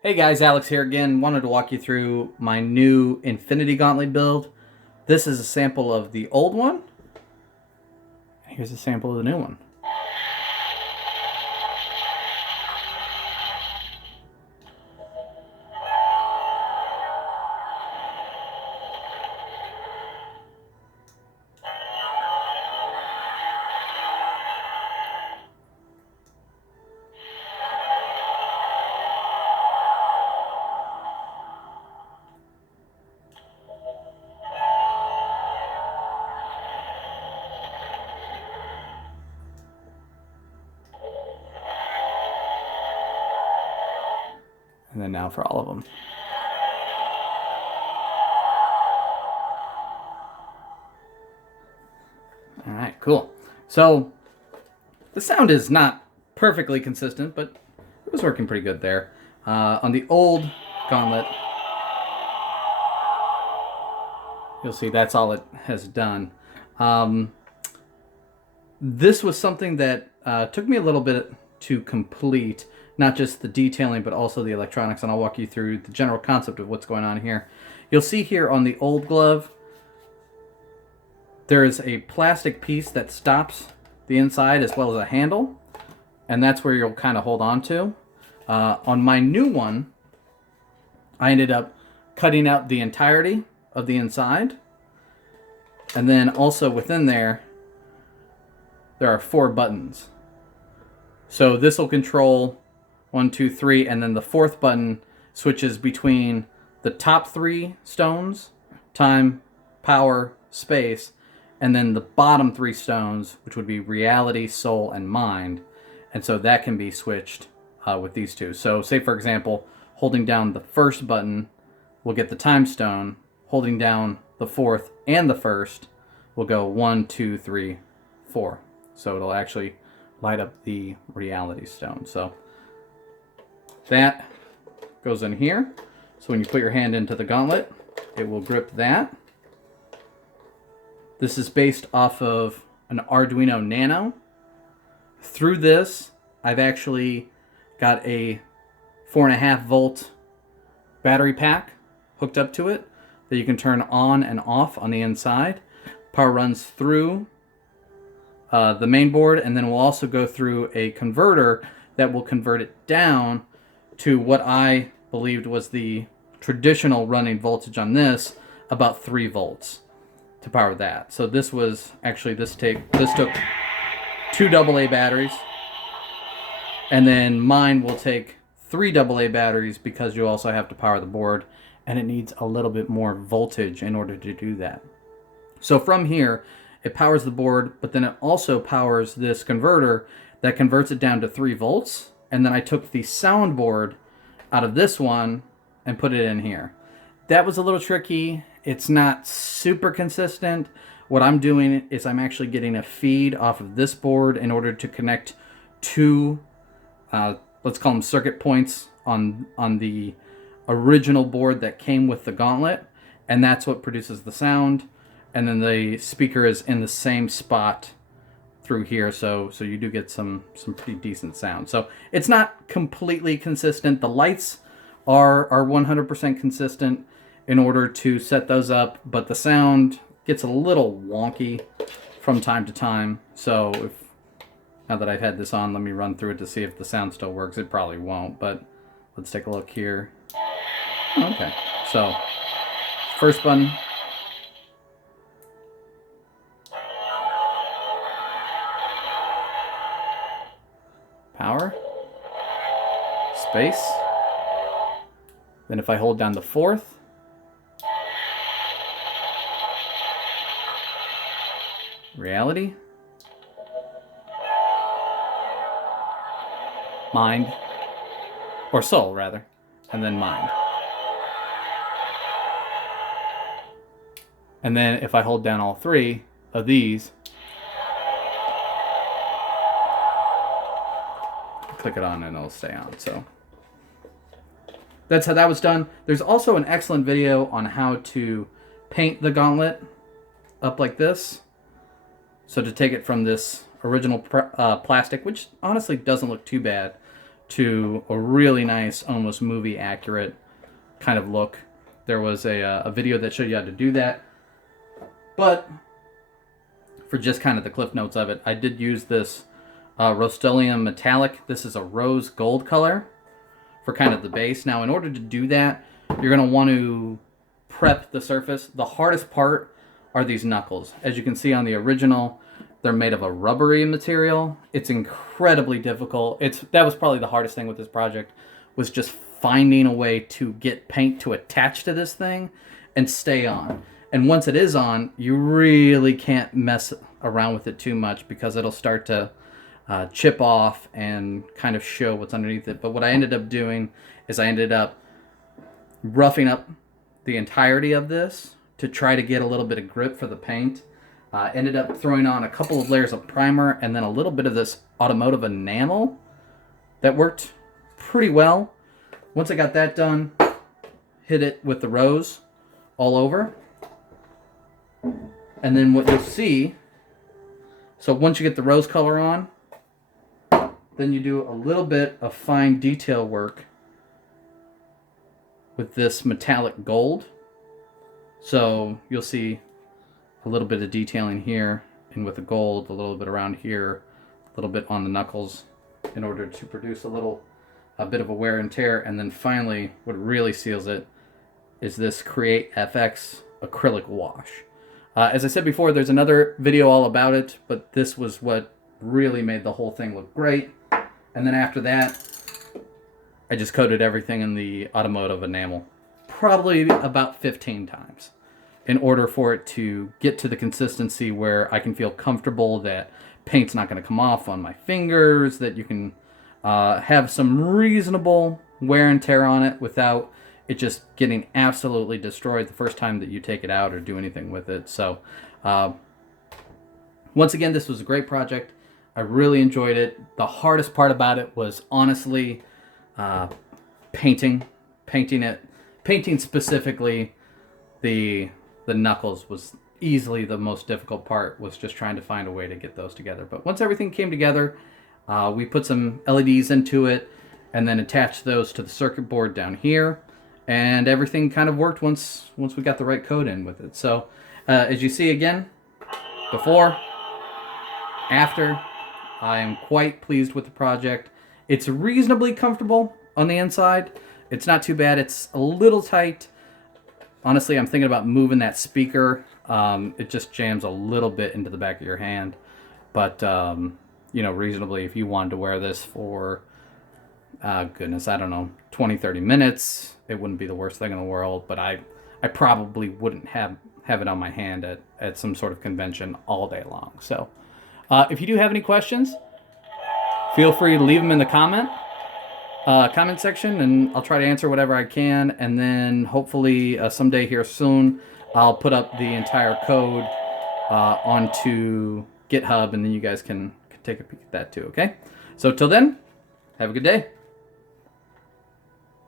Hey guys, Alex here again. Wanted to walk you through my new Infinity Gauntlet build. This is a sample of the old one. Here's a sample of the new one. And then now for all of them. All right, cool. So the sound is not perfectly consistent, but it was working pretty good there. On the old Gauntlet, you'll see that's all it has done. This was something that took me a little bit to complete, not just the detailing, but also the electronics, and I'll walk you through the general concept of what's going on here. You'll see here on the old glove, there is a plastic piece that stops the inside as well as a handle, and that's where you'll kind of hold on to. On my new one, I ended up cutting out the entirety of the inside, and then also within there are 4 buttons. So this will control 1, 2, 3, and then the 4th button switches between the top 3 stones, time, power, space, and then the bottom 3 stones, which would be reality, soul, and mind. And so that can be switched with these two. So say, for example, holding down the 1st button will get the time stone. Holding down the 4th and the 1st will go 1, 2, 3, 4. So it'll actually light up the reality stone. So that goes in here. So when you put your hand into the gauntlet, it will grip that. This is based off of an Arduino Nano. Through this, I've actually got a 4.5 volt battery pack hooked up to it that you can turn on and off on the inside. Power runs through the main board, and then we'll also go through a converter that will convert it down to what I believed was the traditional running voltage on this, about 3 volts to power that. So this was actually, this took 2 AA batteries, and then mine will take 3 AA batteries because you also have to power the board, and it needs a little bit more voltage in order to do that. So from here, it powers the board, but then it also powers this converter that converts it down to 3 volts. And then I took the soundboard out of this one and put it in here. That was a little tricky. It's not super consistent. What I'm doing is I'm actually getting a feed off of this board in order to connect 2, let's call them circuit points on the original board that came with the Gauntlet. And that's what produces the sound. And then the speaker is in the same spot through here, so you do get some pretty decent sound. So it's not completely consistent. The lights are 100% consistent in order to set those up, but the sound gets a little wonky from time to time. So now that I've had this on, let me run through it to see if the sound still works. It probably won't, but let's take a look here. Okay, so first button. Power, space, then if I hold down the 4th, reality, mind, or soul rather, and then mind. And then if I hold down all 3 of these, click it on and it'll stay on. So that's how that was done. There's also an excellent video on how to paint the Gauntlet up like this. So to take it from this original plastic, which honestly doesn't look too bad, to a really nice, almost movie accurate kind of look. There was a video that showed you how to do that. But for just kind of the cliff notes of it, I did use this Rust-Oleum metallic. This is a rose gold color for kind of the base. Now, in order to do that, you're going to want to prep the surface. The hardest part are these knuckles. As you can see on the original, they're made of a rubbery material. It's incredibly difficult. That was probably the hardest thing with this project, was just finding a way to get paint to attach to this thing and stay on. And once it is on, you really can't mess around with it too much because it'll start to chip off and kind of show what's underneath it. But what I ended up doing is I ended up roughing up the entirety of this to try to get a little bit of grip for the paint. Ended up throwing on a couple of layers of primer and then a little bit of this automotive enamel that worked pretty well. Once I got that done, hit it with the rose all over. And then what you'll see, so once you get the rose color on, then you do a little bit of fine detail work with this metallic gold. So you'll see a little bit of detailing here, and with the gold, a little bit around here, a little bit on the knuckles, in order to produce a bit of a wear and tear. And then finally, what really seals it is this Create FX acrylic wash. As I said before, there's another video all about it, but this was what really made the whole thing look great. And then after that, I just coated everything in the automotive enamel, probably about 15 times, in order for it to get to the consistency where I can feel comfortable that paint's not going to come off on my fingers, that you can have some reasonable wear and tear on it without it just getting absolutely destroyed the first time that you take it out or do anything with it. So once again, this was a great project. I really enjoyed it. The hardest part about it was honestly painting it. Painting specifically the knuckles was easily the most difficult part, was just trying to find a way to get those together. But once everything came together, we put some LEDs into it and then attached those to the circuit board down here. And everything kind of worked once we got the right code in with it. So as you see again, before, after, I am quite pleased with the project. It's reasonably comfortable on the inside. It's not too bad. It's a little tight. Honestly, I'm thinking about moving that speaker. It just jams a little bit into the back of your hand. But, you know, reasonably, if you wanted to wear this for, goodness, I don't know, 20, 30 minutes, it wouldn't be the worst thing in the world. But I probably wouldn't have it on my hand at some sort of convention all day long. So if you do have any questions, feel free to leave them in the comment section, and I'll try to answer whatever I can. And then hopefully someday here soon, I'll put up the entire code onto GitHub, and then you guys can take a peek at that too, okay? So till then, have a good day.